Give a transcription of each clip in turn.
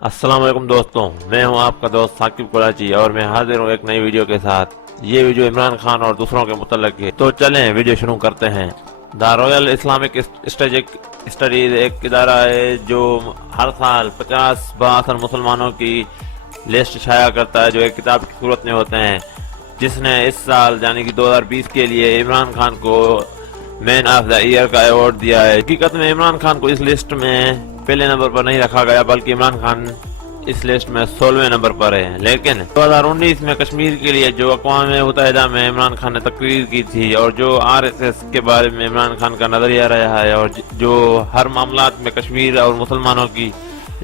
السلام علیکم دوستوں، میں ہوں آپ کا دوست ثاقب کراچی اور میں حاضر ہوں ایک نئی ویڈیو کے ساتھ۔ یہ ویڈیو عمران خان اور دوسروں کے متعلق ہے، تو چلیں ویڈیو شروع کرتے ہیں۔ دا رائل اسلامک اسٹریٹجک اسٹڈیز ایک ادارہ ہے جو ہر سال 50 بااثر مسلمانوں کی لسٹ شائع کرتا ہے جو ایک کتاب کی صورت میں ہوتے ہیں، جس نے اس سال یعنی کہ 2020 کے لیے عمران خان کو مین آف دا ایئر کا ایوارڈ دیا ہے۔ حقیقت میں عمران خان کو اس لسٹ میں پہلے نمبر پر نہیں رکھا گیا، بلکہ عمران خان اس لسٹ میں 16ویں نمبر پر ہے۔ لیکن 2019 میں کشمیر کے لیے جو اقوام متحدہ میں عمران خان نے تقریر کی تھی اور جو RSS کے بارے میں عمران خان کا نظریہ رہا ہے اور جو ہر معاملات میں کشمیر اور مسلمانوں کی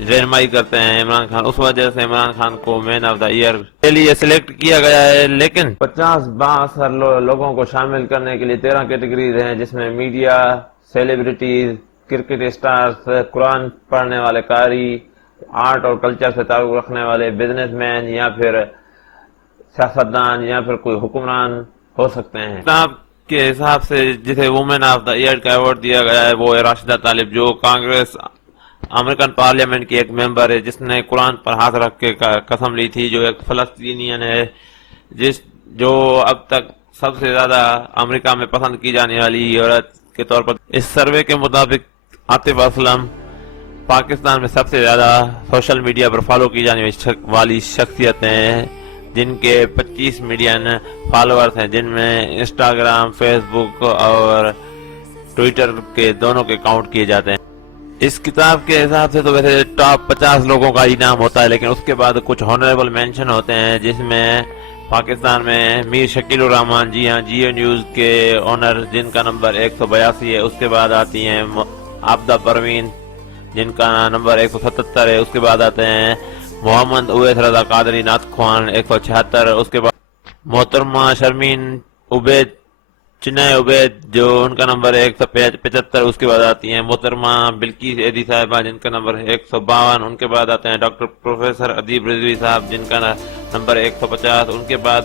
رہنمائی کرتے ہیں عمران خان، اس وجہ سے عمران خان کو مین آف دا ایئر کے لیے سلیکٹ کیا گیا ہے۔ لیکن 50 بااثر لوگوں کو شامل کرنے کے لیے 13 کیٹیگریز ہیں، جس میں میڈیا، سیلیبریٹیز، کرکٹ اسٹارز، قرآن پڑھنے والے قاری، آرٹ اور کلچر سے تعلق رکھنے والے بزنس مین یا پھر سیاستدان یا پھر کوئی حکمران ہو سکتے ہیں۔ کتاب کے حساب سے جسے وومن آف دا ایئر کا ایوارڈ دیا گیا ہے وہ ہے راشدہ طالب، جو کانگریس امریکن پارلیمنٹ کی ایک ممبر ہے، جس نے قرآن پر ہاتھ رکھ کے قسم لی تھی، جو ایک فلسطینین ہے، جو اب تک سب سے زیادہ امریکہ میں پسند کی جانے والی عورت کے طور پر۔ اس سروے کے مطابق عاطف اسلم پاکستان میں سب سے زیادہ سوشل میڈیا پر فالو کی جانے والی شخصیتیں ہیں، جن کے 25 ملین فالوورز ہیں، جن میں انسٹاگرام، فیس بک اور ٹویٹر کے دونوں کے کاؤنٹ کیے جاتے ہیں۔ اس کتاب کے حساب سے تو ویسے ٹاپ 50 لوگوں کا انعام ہوتا ہے، لیکن اس کے بعد کچھ ہانریبل مینشن ہوتے ہیں، جس میں پاکستان میں میر شکیل الرحمان، جی ہاں جیو نیوز کے اونر، جن کا نمبر 182 ہے۔ اس کے بعد آتی ہیں عابدہ پروین، جن کا نمبر 177 ہے۔ اس کے بعد آتے ہیں محمد اویس رضا قادری نعت خوان 176۔ اس کے بعد محترمہ شرمین عبید چنائے عبید، جو ان کا نمبر 175۔ اس کے بعد آتی ہیں محترمہ بلقیس ایدی صاحبہ، جن کا نمبر 152۔ ان کے بعد آتے ہیں ڈاکٹر پروفیسر ادیب رضوی صاحب، جن کا نمبر 150۔ ان کے بعد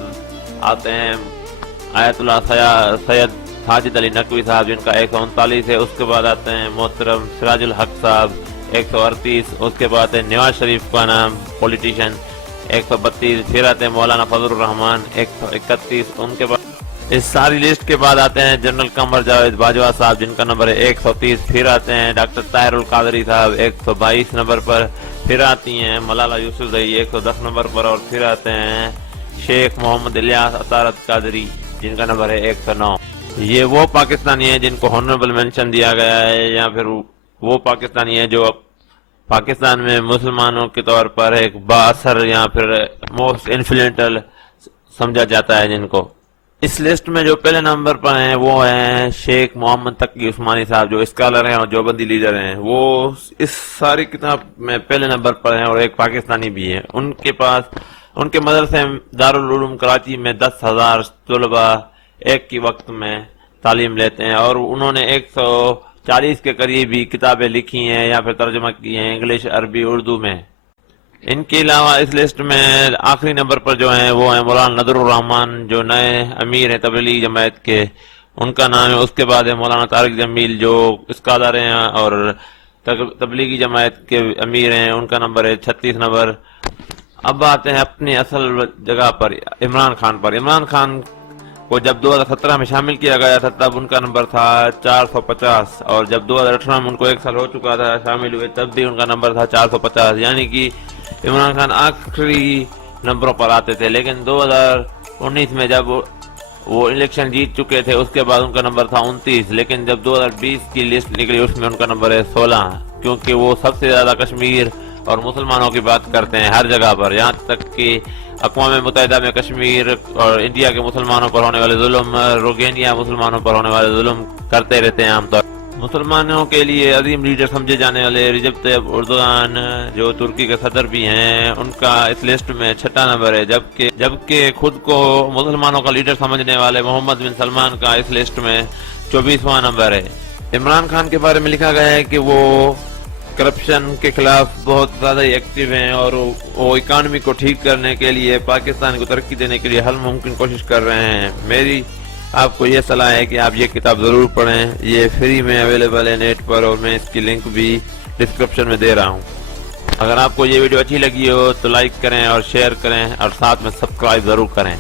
آتے ہیں آیت اللہ سید ساجد علی نقوی صاحب، جن کا 139 ہے۔ اس کے بعد آتے ہیں محترم سراج الحق صاحب 138۔ اس کے بعد ہے نواز شریف کا نام پولیٹیشین 132۔ پھر آتے ہیں مولانا فضل الرحمان 131۔ ان کے بعد اس ساری لسٹ کے بعد آتے ہیں جنرل قمر جاوید باجوہ صاحب، جن کا نمبر ہے 130۔ پھر آتے ہیں ڈاکٹر طاہر القادری صاحب 122 نمبر پر۔ پھر آتی ہیں ملالہ یوسفزئی 110 نمبر پر۔ اور پھر آتے ہیں شیخ محمد الیاس اطارت قادری، جن کا نمبر ہے 109۔ یہ وہ پاکستانی ہیں جن کو ہانریبل مینشن دیا گیا ہے، یا پھر وہ پاکستانی ہیں جو پاکستان میں مسلمانوں کے طور پر ایک بااثر یا پھر موسٹ انفلوئنٹل سمجھا جاتا ہے جن کو۔ اس لسٹ میں جو پہلے نمبر پر ہیں وہ ہیں شیخ محمد تقی عثمانی صاحب، جو اسکالر ہیں اور دیوبندی لیڈر ہیں۔ وہ اس ساری کتاب میں پہلے نمبر پر ہیں اور ایک پاکستانی بھی ہیں۔ ان کے مدرسے دارالعلوم کراچی میں 10,000 طلبہ ایک کی وقت میں تعلیم لیتے ہیں، اور انہوں نے 140 کے قریب ہی کتابیں لکھی ہیں یا پھر ترجمہ کی ہیں انگلش، عربی، اردو میں۔ ان کے علاوہ اس لسٹ میں آخری نمبر پر جو ہیں وہ ہیں مولانا نذر الرحمان، جو نئے امیر ہیں تبلیغی جماعت کے، ان کا نام ہے۔ اس کے بعد ہے مولانا طارق جمیل، جو اسکالر ہیں اور تبلیغی جماعت کے امیر ہیں، ان کا نمبر ہے 36 نمبر۔ اب آتے ہیں اپنی اصل جگہ پر، عمران خان پر۔ عمران خان کو جب 2017 میں شامل کیا گیا تھا تب ان کا نمبر تھا 450، اور جب 2018 میں ان کو ایک سال ہو چکا تھا شامل ہوئے تب بھی ان کا نمبر تھا 450، یعنی کہ عمران خان آخری نمبروں پر آتے تھے۔ لیکن 2019 میں جب وہ الیکشن جیت چکے تھے اس کے بعد ان کا نمبر تھا 29، لیکن جب 2020 کی لسٹ نکلی اس میں ان کا نمبر ہے 16، کیونکہ وہ سب سے زیادہ کشمیر اور مسلمانوں کی بات کرتے ہیں ہر جگہ پر، یہاں تک کہ اقوام متحدہ میں کشمیر اور انڈیا کے مسلمانوں پر ہونے والے ظلم، روگینیا مسلمانوں پر ہونے والے ظلم کرتے رہتے ہیں عام طور۔ مسلمانوں کے لیے عظیم لیڈر سمجھے جانے والے رجب طیب اردوغان، جو ترکی کے صدر بھی ہیں، ان کا اس لسٹ میں 6 نمبر ہے، جبکہ خود کو مسلمانوں کا لیڈر سمجھنے والے محمد بن سلمان کا اس لسٹ میں 24واں نمبر ہے۔ عمران خان کے بارے میں لکھا گیا ہے کہ وہ کرپشن کے خلاف بہت زیادہ ایکٹیو ہیں اور وہ اکانومی کو ٹھیک کرنے کے لیے، پاکستان کو ترقی دینے کے لیے ہر ممکن کوشش کر رہے ہیں۔ میری آپ کو یہ صلاح ہے کہ آپ یہ کتاب ضرور پڑھیں، یہ فری میں اویلیبل ہے نیٹ پر، اور میں اس کی لنک بھی ڈسکرپشن میں دے رہا ہوں۔ اگر آپ کو یہ ویڈیو اچھی لگی ہو تو لائک کریں اور شیئر کریں اور ساتھ میں سبسکرائب ضرور کریں.